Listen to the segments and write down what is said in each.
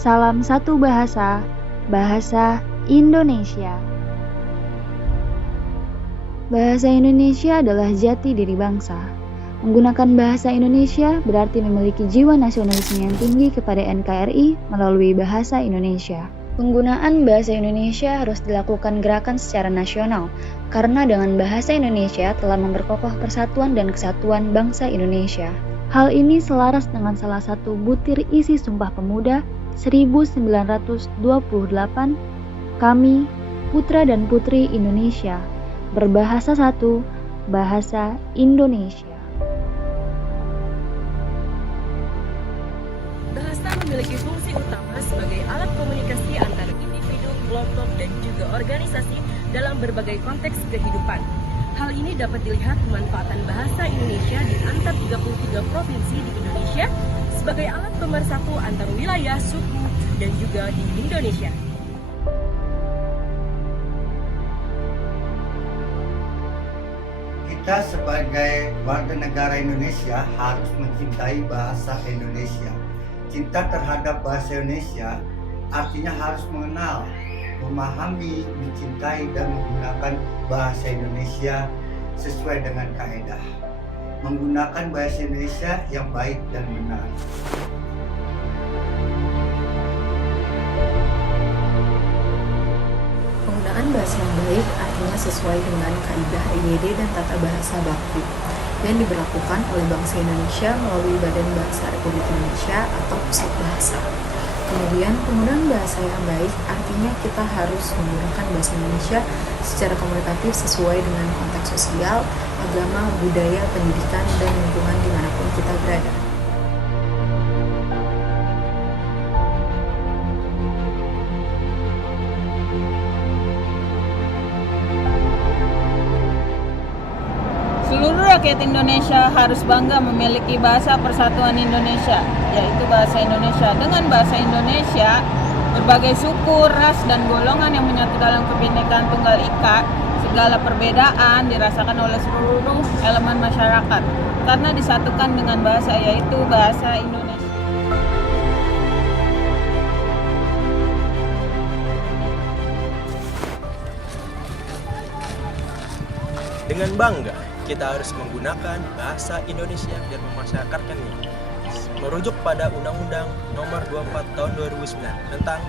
Salam satu bahasa, bahasa Indonesia. Bahasa Indonesia adalah jati diri bangsa. Menggunakan bahasa Indonesia berarti memiliki jiwa nasionalisme yang tinggi kepada NKRI melalui bahasa Indonesia. Penggunaan bahasa Indonesia harus dilakukan gerakan secara nasional, karena dengan bahasa Indonesia telah memperkokoh persatuan dan kesatuan bangsa Indonesia. Hal ini selaras dengan salah satu butir isi Sumpah Pemuda 1928, kami, putra dan putri Indonesia, berbahasa satu, bahasa Indonesia. Bahasa memiliki fungsi utama sebagai alat komunikasi antara individu, kelompok, dan juga organisasi dalam berbagai konteks kehidupan. Hal ini dapat dilihat pemanfaatan bahasa Indonesia di antara 33 provinsi di Indonesia sebagai alat pemersatu antar wilayah, suku, dan juga di Indonesia. Kita sebagai warga negara Indonesia harus mencintai bahasa Indonesia. Cinta terhadap bahasa Indonesia artinya harus mengenal, memahami, mencintai, dan menggunakan bahasa Indonesia sesuai dengan kaidah. Menggunakan bahasa Indonesia yang baik dan benar. Penggunaan bahasa yang baik artinya sesuai dengan kaidah EYD dan tata bahasa baku yang diberlakukan oleh bangsa Indonesia melalui Badan Bahasa Republik Indonesia atau Pusat Bahasa. Kemudian, penggunaan bahasa yang baik artinya kita harus menggunakan bahasa Indonesia secara komunikatif sesuai dengan konteks sosial, agama, budaya, pendidikan, dan lingkungan dimanapun kita berada. Seluruh rakyat Indonesia harus bangga memiliki bahasa persatuan Indonesia, yaitu bahasa Indonesia. Dengan bahasa Indonesia, berbagai suku, ras, dan golongan yang menyatu dalam kebinekaan Tunggal Ika, segala perbedaan dirasakan oleh seluruh elemen masyarakat, karena disatukan dengan bahasa, yaitu bahasa Indonesia. Dengan bangga, kita harus menggunakan bahasa Indonesia dan memasyarakatkannya. Merujuk pada Undang-Undang Nomor 24 Tahun 2009 tentang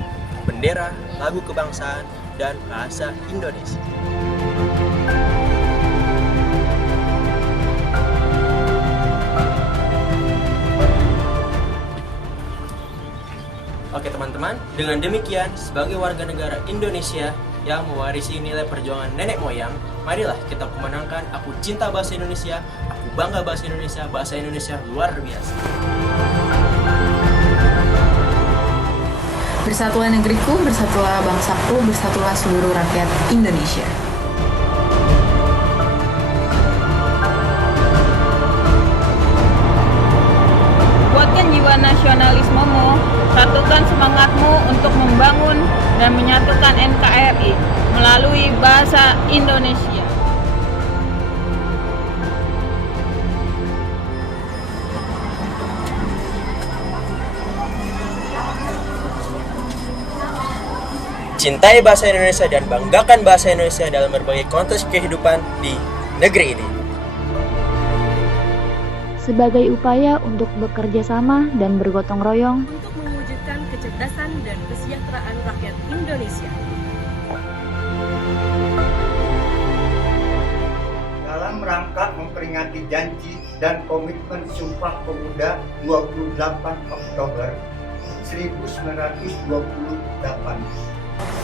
bendera, lagu kebangsaan, dan bahasa Indonesia. Oke teman-teman, dengan demikian sebagai warga negara Indonesia yang mewarisi nilai perjuangan nenek moyang, marilah kita kumenangkan Aku Cinta Bahasa Indonesia, Aku Bangga Bahasa Indonesia luar biasa. Bersatulah negeriku, bersatulah bangsaku, bersatulah seluruh rakyat Indonesia. Kuatkan jiwa nasionalismemu, satukan semangatmu untuk membangun dan menyatukan NKRI melalui bahasa Indonesia. Cintai bahasa Indonesia dan banggakan bahasa Indonesia dalam berbagai konteks kehidupan di negeri ini. Sebagai upaya untuk bekerja sama dan bergotong royong Untuk mewujudkan kecerdasan dan kesejahteraan rakyat Indonesia. Dalam rangka memperingati janji dan komitmen Sumpah Pemuda 28 Oktober 1928.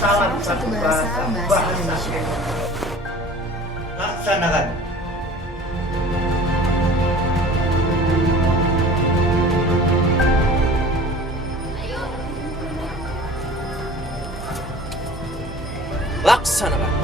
Salam satu bahasa, bahasa Indonesia. Laksanakan. Laksanakan.